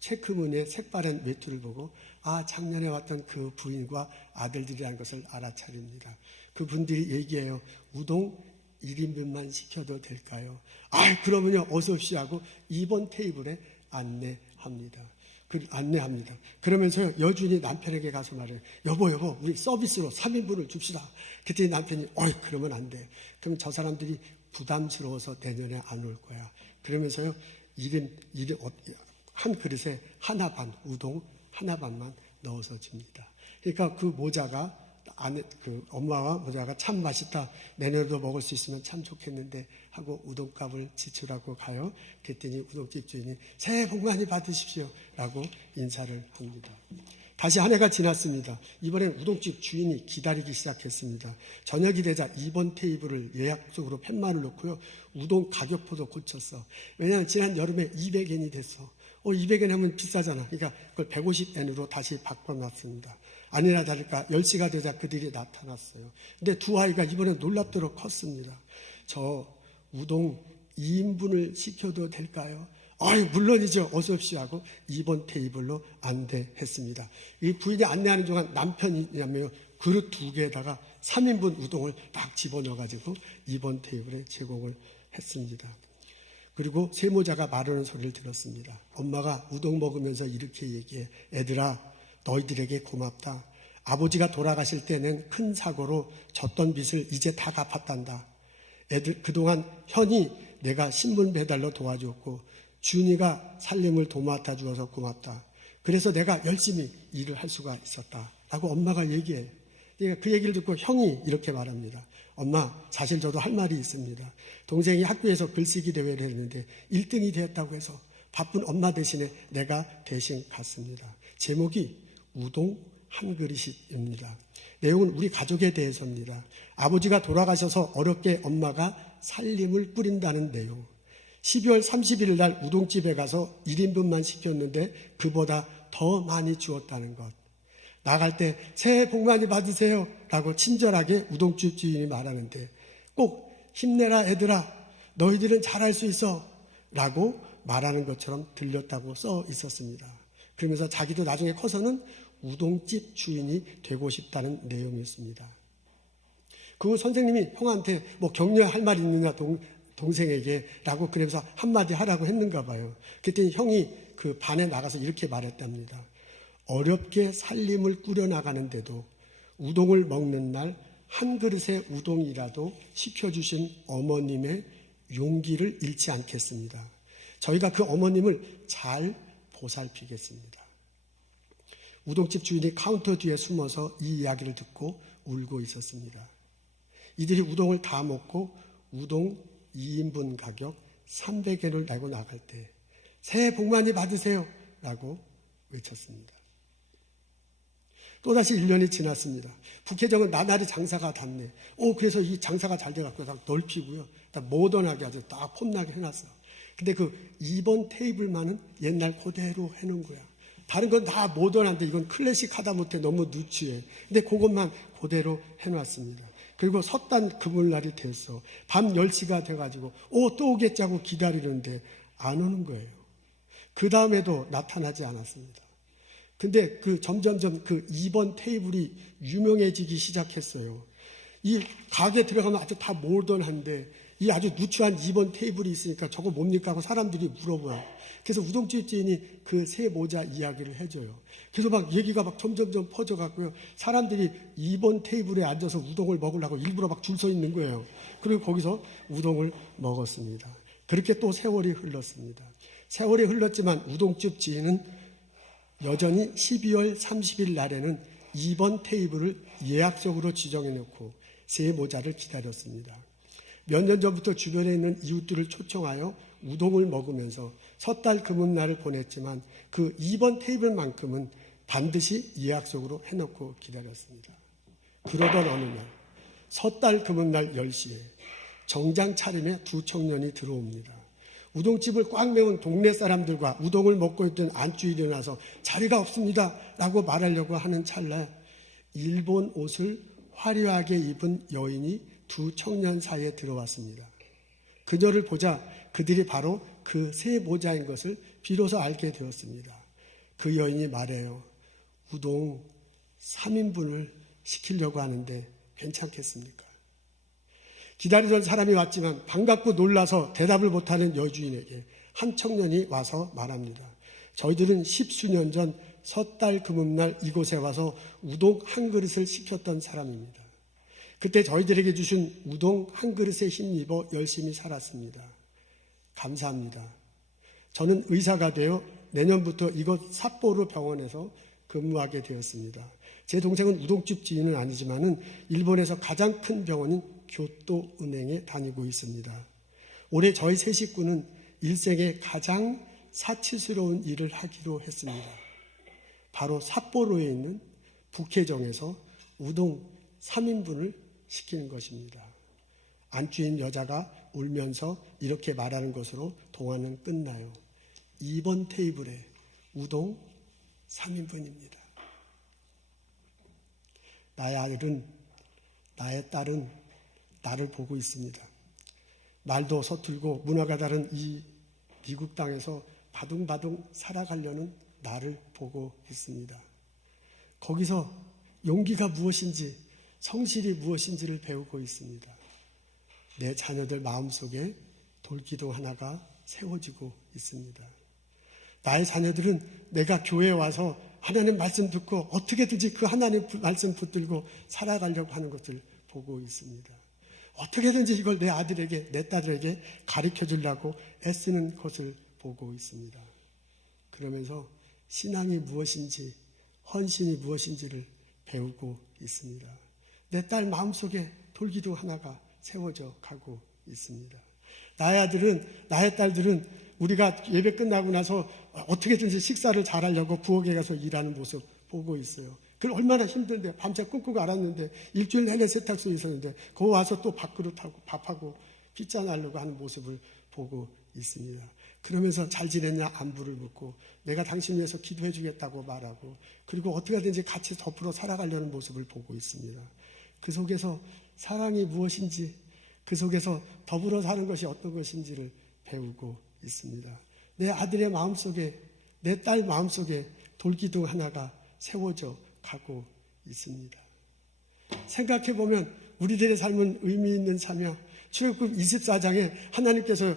체크무늬의 색바른 외투를 보고, 작년에 왔던 그 부인과 아들들이라는 것을 알아차립니다. 그분들이 얘기해요. 우동 1인분만 시켜도 될까요? 그러면요, 어서 오십시오 하고 2번 테이블에 안내합니다. 그러면서요, 여주인이 남편에게 가서 말해요. 여보, 우리 서비스로 3인분을 줍시다. 그랬더니 남편이, 그러면 안 돼. 그럼 저 사람들이 부담스러워서 내년에 안 올 거야. 그러면서요, 한 그릇에 하나 반, 우동 하나 반만 넣어서 줍니다. 그러니까 그 모자가 그 엄마와 모자가 참 맛있다. 내년에도 먹을 수 있으면 참 좋겠는데 하고 우동값을 지출하고 가요. 그랬더니 우동집 주인이 새해 복 많이 받으십시오 라고 인사를 합니다. 다시 한 해가 지났습니다. 이번엔 우동집 주인이 기다리기 시작했습니다. 저녁이 되자 2번 테이블을 예약적으로 팻말을 놓고요. 우동 가격표도 고쳤어. 왜냐하면 지난 여름에 200엔이 됐어. 200엔 하면 비싸잖아. 그러니까 그걸 150엔으로 다시 바꿔놨습니다. 아니나 다를까 10시가 되자 그들이 나타났어요. 근데 두 아이가 이번엔 놀랍도록 컸습니다. 저 우동 2인분을 시켜도 될까요? 물론이죠. 어서 오십시오 하고 2번 테이블로 안내했습니다. 이 부인이 안내하는 동안 남편이냐면 그릇 2개에다가 3인분 우동을 딱 집어넣어가지고 2번 테이블에 제공을 했습니다. 그리고 세모자가 말하는 소리를 들었습니다. 엄마가 우동 먹으면서 이렇게 얘기해. 애들아, 너희들에게 고맙다. 아버지가 돌아가실 때는 큰 사고로 졌던 빚을 이제 다 갚았단다. 애들 그동안 현이 내가 신문 배달로 도와줬고 준이가 살림을 도맡아 주어서 고맙다. 그래서 내가 열심히 일을 할 수가 있었다. 라고 엄마가 얘기해요. 그러니까 그 얘기를 듣고 형이 이렇게 말합니다. 엄마, 사실 저도 할 말이 있습니다. 동생이 학교에서 글쓰기 대회를 했는데 1등이 되었다고 해서 바쁜 엄마 대신에 내가 대신 갔습니다. 제목이 우동 한 그릇입니다. 내용은 우리 가족에 대해서입니다. 아버지가 돌아가셔서 어렵게 엄마가 살림을 꾸린다는 내용. 12월 31일 날 우동집에 가서 1인분만 시켰는데 그보다 더 많이 주었다는 것. 나갈 때 새해 복 많이 받으세요 라고 친절하게 우동집 주인이 말하는데 꼭 힘내라 애들아, 너희들은 잘할 수 있어 라고 말하는 것처럼 들렸다고 써 있었습니다. 그러면서 자기도 나중에 커서는 우동집 주인이 되고 싶다는 내용이었습니다. 그 선생님이 형한테 격려할 말이 있느냐 동생에게 라고 그러면서 한마디 하라고 했는가 봐요. 그랬더니 형이 그 반에 나가서 이렇게 말했답니다. 어렵게 살림을 꾸려나가는데도 우동을 먹는 날 한 그릇의 우동이라도 시켜주신 어머님의 용기를 잃지 않겠습니다. 저희가 그 어머님을 잘 보살피겠습니다. 우동집 주인이 카운터 뒤에 숨어서 이 이야기를 듣고 울고 있었습니다. 이들이 우동을 다 먹고 우동 2인분 가격 300엔을 내고 나갈 때 새해 복 많이 받으세요 라고 외쳤습니다. 또다시 1년이 지났습니다. 북해정은 나날이 장사가 닿네. 그래서 이 장사가 잘 돼갖고 딱 넓히고요. 딱 모던하게 아주 딱 폼나게 해놨어. 근데 그 2번 테이블만은 옛날 그대로 해놓은 거야. 다른 건 다 모던한데 이건 클래식 하다 못해 너무 누추해. 근데 그것만 그대로 해놨습니다. 그리고 섣단 금요일날이 됐어. 밤 10시가 돼가지고 또 오겠자고 기다리는데 안 오는 거예요. 그 다음에도 나타나지 않았습니다. 근데 점점점 그 2번 테이블이 유명해지기 시작했어요. 이 가게 들어가면 아주 다 모던한데 이 아주 누추한 2번 테이블이 있으니까 저거 뭡니까 하고 사람들이 물어봐요. 그래서 우동집 주인이 그 새 모자 이야기를 해줘요. 그래서 얘기가 점점점 퍼져갖고요. 사람들이 2번 테이블에 앉아서 우동을 먹으려고 일부러 줄 서 있는 거예요. 그리고 거기서 우동을 먹었습니다. 그렇게 또 세월이 흘렀습니다. 세월이 흘렀지만 우동집 주인은 여전히 12월 30일 날에는 2번 테이블을 예약적으로 지정해놓고 새 모자를 기다렸습니다. 몇 년 전부터 주변에 있는 이웃들을 초청하여 우동을 먹으면서 섣달 금음날을 보냈지만 그 2번 테이블만큼은 반드시 예약적으로 해놓고 기다렸습니다. 그러던 어느 날 섣달 금음날 10시에 정장 차림에 두 청년이 들어옵니다. 우동집을 꽉 메운 동네 사람들과 우동을 먹고 있던 안주에 일어나서 자리가 없습니다 라고 말하려고 하는 찰나 일본 옷을 화려하게 입은 여인이 두 청년 사이에 들어왔습니다. 그녀를 보자 그들이 바로 그 새 모자인 것을 비로소 알게 되었습니다. 그 여인이 말해요. 우동 3인분을 시키려고 하는데 괜찮겠습니까? 기다리던 사람이 왔지만 반갑고 놀라서 대답을 못하는 여주인에게 한 청년이 와서 말합니다. 저희들은 10수년 전 섣달 금음날 이곳에 와서 우동 한 그릇을 시켰던 사람입니다. 그때 저희들에게 주신 우동 한 그릇에 힘입어 열심히 살았습니다. 감사합니다. 저는 의사가 되어 내년부터 이곳 삿포로 병원에서 근무하게 되었습니다. 제 동생은 우동집 지인은 아니지만은 일본에서 가장 큰 병원인 교토은행에 다니고 있습니다. 올해 저희 세 식구는 일생에 가장 사치스러운 일을 하기로 했습니다. 바로 삿포로에 있는 북해정에서 우동 3인분을 시키는 것입니다. 안주인 여자가 울면서 이렇게 말하는 것으로 동화는 끝나요. 2번 테이블에 우동 3인분입니다. 나의 딸은 나를 보고 있습니다. 말도 서툴고 문화가 다른 이 미국 땅에서 바둥바둥 살아가려는 나를 보고 있습니다. 거기서 용기가 무엇인지, 성실이 무엇인지를 배우고 있습니다. 내 자녀들 마음속에 돌기둥 하나가 세워지고 있습니다. 나의 자녀들은 내가 교회에 와서 하나님 말씀 듣고 어떻게든지 그 하나님 말씀 붙들고 살아가려고 하는 것을 보고 있습니다. 어떻게든지 이걸 내 아들에게, 내 딸에게 가르쳐 주려고 애쓰는 것을 보고 있습니다. 그러면서 신앙이 무엇인지, 헌신이 무엇인지를 배우고 있습니다. 내 딸 마음속에 돌기둥 하나가 세워져 가고 있습니다. 나의 아들은, 나의 딸들은 우리가 예배 끝나고 나서 어떻게든지 식사를 잘하려고 부엌에 가서 일하는 모습 보고 있어요. 그 얼마나 힘든데, 밤새 꿈꾸고 알았는데, 일주일 내내 세탁소에 있었는데, 거기 와서 또 밥그릇하고 밥하고 피자 날려고 하는 모습을 보고 있습니다. 그러면서 잘 지냈냐 안부를 묻고, 내가 당신 위해서 기도해 주겠다고 말하고, 그리고 어떻게든지 같이 덮으러 살아가려는 모습을 보고 있습니다. 그 속에서 사랑이 무엇인지, 그 속에서 더불어 사는 것이 어떤 것인지를 배우고 있습니다. 내 아들의 마음속에, 내 딸 마음속에 돌기둥 하나가 세워져 가고 있습니다. 생각해보면 우리들의 삶은 의미 있는 삶이야. 출애굽 24장에 하나님께서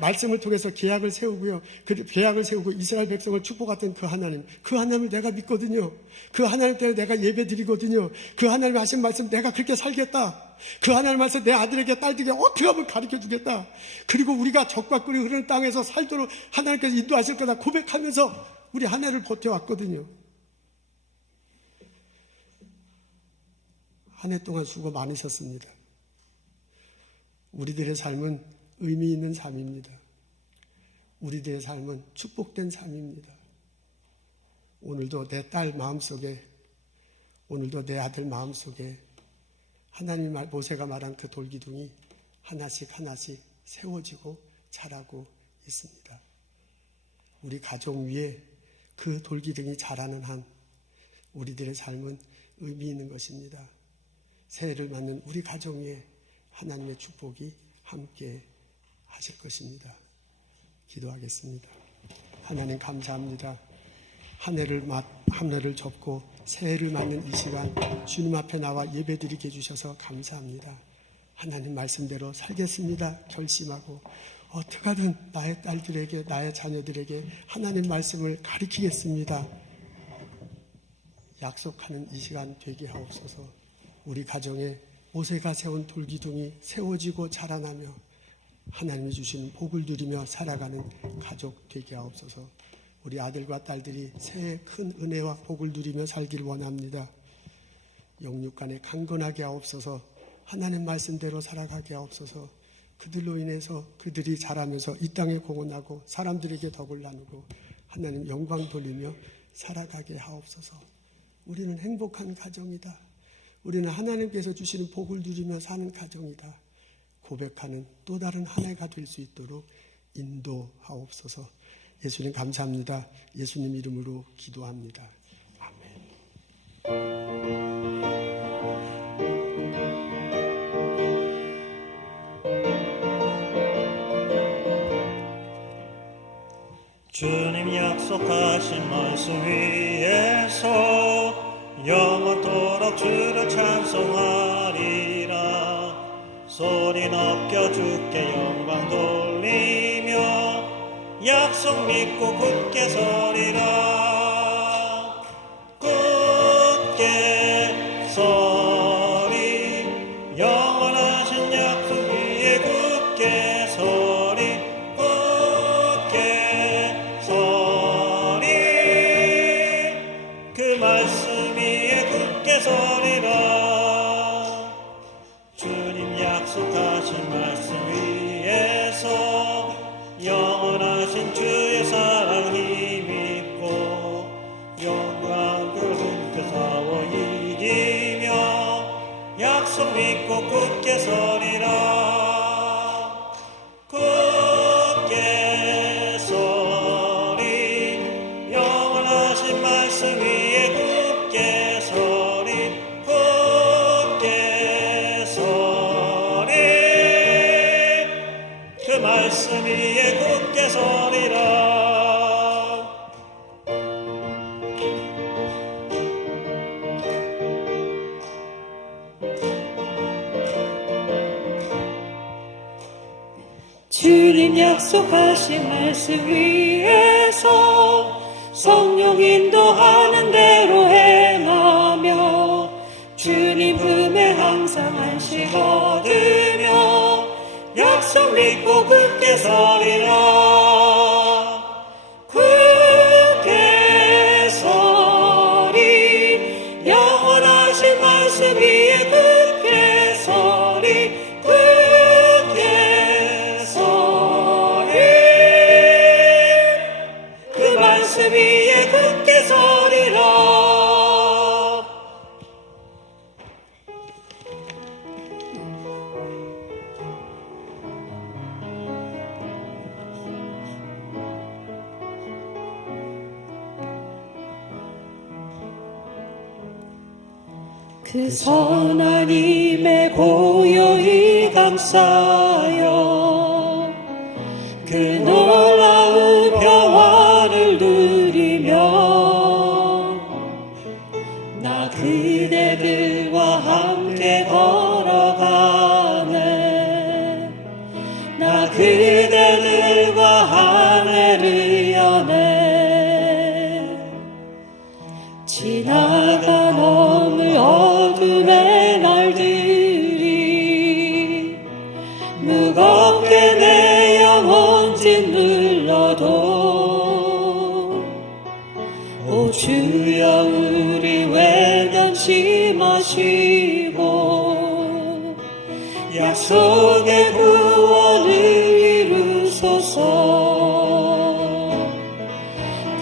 말씀을 통해서 계약을 세우고요. 그 계약을 세우고 이스라엘 백성을 축복했던 그 하나님을 내가 믿거든요. 그 하나님 때문에 내가 예배 드리거든요. 그 하나님이 하신 말씀 내가 그렇게 살겠다. 그 하나님 말씀 내 아들에게 딸들에게 어떻게 하면 가르쳐 주겠다. 그리고 우리가 적과 꿀이 흐르는 땅에서 살도록 하나님께서 인도하실 거다 고백하면서 우리 한 해를 버텨왔거든요. 한 해 동안 수고 많으셨습니다. 우리들의 삶은 의미 있는 삶입니다. 우리들의 삶은 축복된 삶입니다. 오늘도 내 딸 마음속에, 오늘도 내 아들 마음속에 하나님 모세가 말한 그 돌기둥이 하나씩 하나씩 세워지고 자라고 있습니다. 우리 가족 위에 그 돌기둥이 자라는 한 우리들의 삶은 의미 있는 것입니다. 새해를 맞는 우리 가족 위에 하나님의 축복이 함께 하실 것입니다. 기도하겠습니다. 하나님 감사합니다. 한 해를 접고 새해를 맞는 이 시간 주님 앞에 나와 예배드리게 해주셔서 감사합니다. 하나님 말씀대로 살겠습니다. 결심하고 어떻게든 나의 딸들에게, 나의 자녀들에게 하나님 말씀을 가르치겠습니다. 약속하는 이 시간 되게 하옵소서. 우리 가정에 모세가 세운 돌기둥이 세워지고 자라나며 하나님이 주시는 복을 누리며 살아가는 가족 되게 하옵소서. 우리 아들과 딸들이 새해 큰 은혜와 복을 누리며 살길 원합니다. 영육간에 강건하게 하옵소서. 하나님 말씀대로 살아가게 하옵소서. 그들로 인해서 그들이 자라면서 이 땅에 공헌하고 사람들에게 덕을 나누고 하나님 영광 돌리며 살아가게 하옵소서. 우리는 행복한 가정이다. 우리는 하나님께서 주시는 복을 누리며 사는 가정이다. 고백하는 또 다른 한 해가 될 수 있도록 인도하옵소서. 예수님 감사합니다. 예수님 이름으로 기도합니다. 아멘. 주님 약속하신 말씀 위에서 영원토록 주를 찬송하리라. 소리 높여 주께 영광 돌리며 약속 믿고 굳게 서리라. 굳게 서리 영원하신 약속 위에 굳게 서리. 굳게 서리 그 말씀 위에서 영원하신 주의 사랑 힘입고 영광을 힘껏 싸워 이기며 약속 믿고 굳게 서리라. 굳게 서리 영원하신 말씀 위에 굳게 서리 굳게 서리 그 말씀 위에 굳게 서리라. 주님 약속하신 말씀 위에서 성령 인도하는 대로 행하며 주님 품에 항상 안식 얻으며 약속 믿고 굳게 서리라. 굳게 서리 영원하신 말씀 위에 굳게 서리 굳게 서리 그 말씀 위에 굳게 서리라. 그 선한 힘에 고요히 감싸여 그 놀라운 평화를 누리며 나 그대들과 함께 걸어가네. 나 그대들과 한 해를 여네. 지나간 어물 어둠의 날들이 무겁게 내 영혼 짓눌러도 오 주여 우리 외면치 마시고 약속의 구원을 이루소서.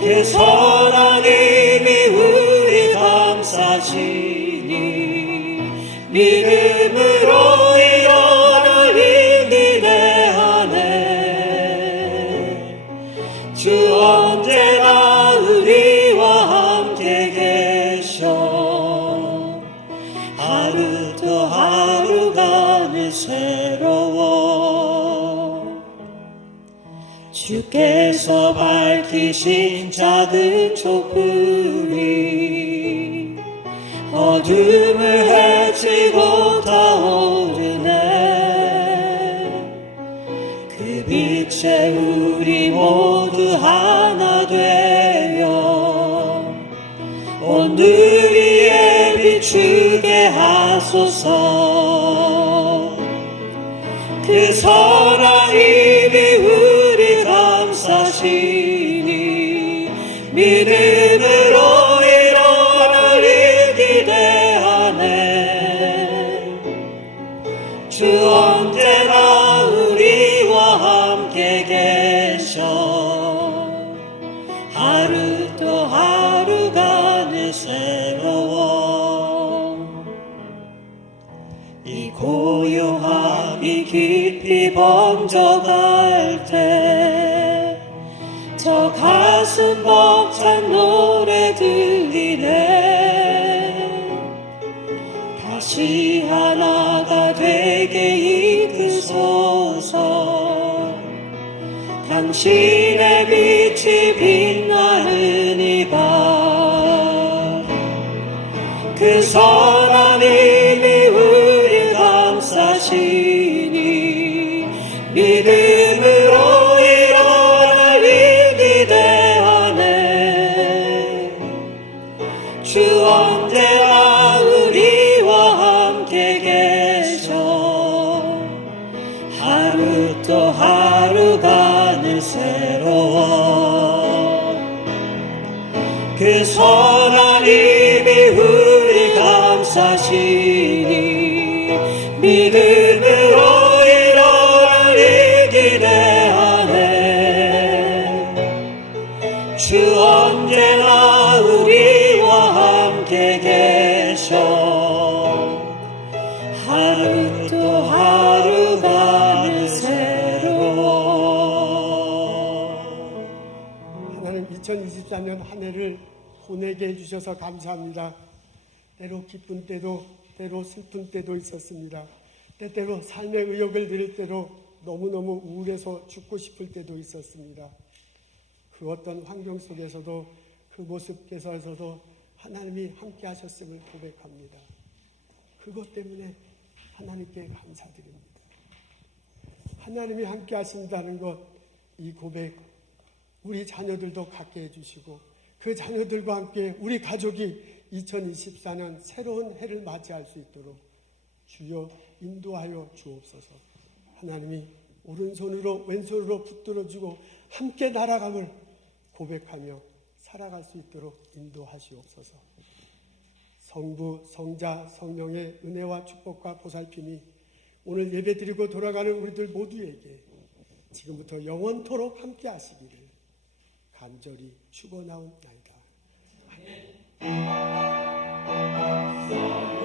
그 선한 힘이 우리 감싸시니 믿음으로 일어나 힘이 대하네. 주 언제나 우리와 함께 계셔 하루 또 하루가 늘 새로워. 주께서 밝히신 작은 촛불이 어둠을 헤치고 타오르네. 그 빛에 우리 모두 하나 되어 오늘 위에 비추게 하소서. 그 선한 힘이 우리 감싸시니 믿음으로 일어나 일기 대하네. 주 언제나 우리와 함께 계셔 하루 또 하루가 늘 새로워. 이 고요함이 깊이 번져갈 때 저 가슴 벅찬 노래 들리네. 다시 하나가 되게 이끄소서. 당신의 빛이 빛나는 이 밤 그 선한 힘이 우리 감싸시니 믿음으로 일어나 일기 대하네. 주 언제나 우리와 함께 계셔 하루 또 하루가 늘 새로워. 그 선한 힘이 우리 감싸시니 믿음으로 2024년 한 해를 보내게 해주셔서 감사합니다. 때로 기쁜 때도, 때로 슬픈 때도 있었습니다. 때때로 삶의 의욕을 들을 때로 너무너무 우울해서 죽고 싶을 때도 있었습니다. 그 어떤 환경 속에서도, 그 모습 속에서도 하나님이 함께 하셨음을 고백합니다. 그것 때문에 하나님께 감사드립니다. 하나님이 함께 하신다는 것, 이 고백, 우리 자녀들도 갖게 해주시고 그 자녀들과 함께 우리 가족이 2024년 새로운 해를 맞이할 수 있도록 주여 인도하여 주옵소서. 하나님이 오른손으로 왼손으로 붙들어주고 함께 날아감을 고백하며 살아갈 수 있도록 인도하시옵소서. 성부, 성자, 성령의 은혜와 축복과 보살핌이 오늘 예배드리고 돌아가는 우리들 모두에게 지금부터 영원토록 함께 하시기를 간절히 축원하옵나이다. 아멘.